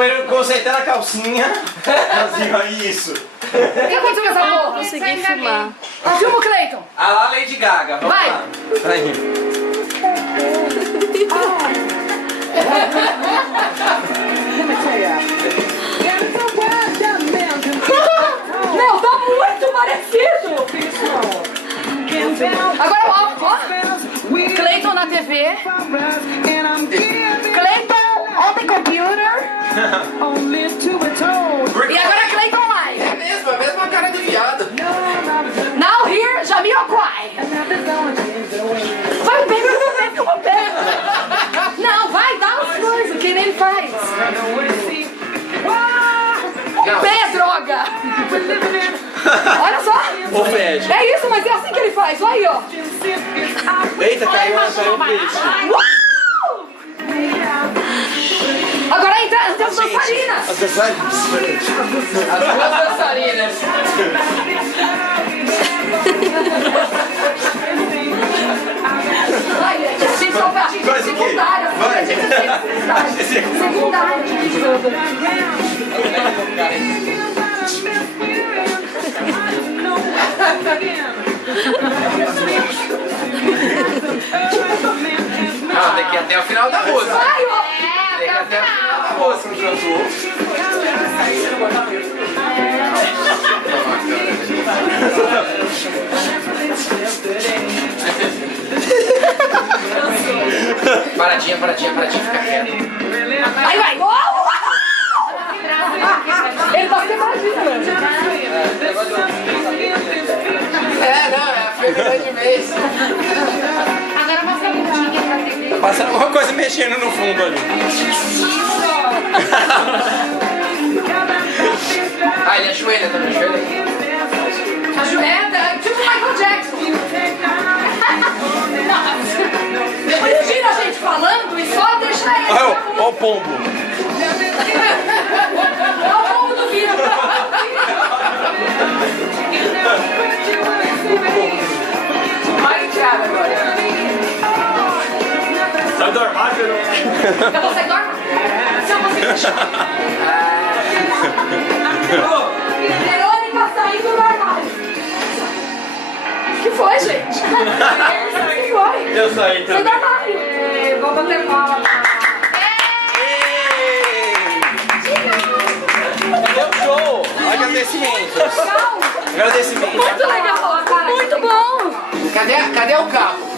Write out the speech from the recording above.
banheiro consertando a calcinha. Assim, ó, isso. O que aconteceu com essa porra? Consegui filmar. Filma o Cleiton. Ah lá, Lady Gaga. Vamos Vai. lá. Peraí. Meu, tá muito parecido. Agora, ó. Cleiton na TV. Cleiton on the computer. E agora Cleiton live. É mesmo, a mesma cara de viado. Now here, Jamiroquai. Vai, pega uma pedra. Não, vai, dá as coisas, que nem ele faz. Pé, droga. Olha só. Ô, Fred. É isso, mas é assim que ele faz. Olha aí, ó. Eita, caiu um peixe. Agora entra as dançarinas. As dançarinas. As duas dançarinas. Vai, gente, a gente só vai. Faz o quê? Secundária. Vai. Secundária. Ah, tem que ir até o final da música. Vai, ó. Tem que ir até o final da música, não transou. Paradinha, fica quieto. Vai. Ele tá quebradinho, mano. Não, é a feira de mês. Agora mostra a bundinha pra TV. Tá passando alguma coisa mexendo no fundo ali. Ah, ele ajoelha também, ajoelha. Ajoelha, tipo Michael Jackson. Imagina a gente falando e só deixa ele. Olha o pombo. Olha o pombo do vídeo. Olha o Thiago agora. Sai do armário, não? Eu vou sair do armário. Se eu conseguir deixar. Verônica saindo do armário. O que foi, gente? O que foi? Eu saí Sai do também. armário. Vou bater palma. Deu show! Agradecimentos. Legal. Agradecimentos. Muito legal. Muito bom. Cadê o carro?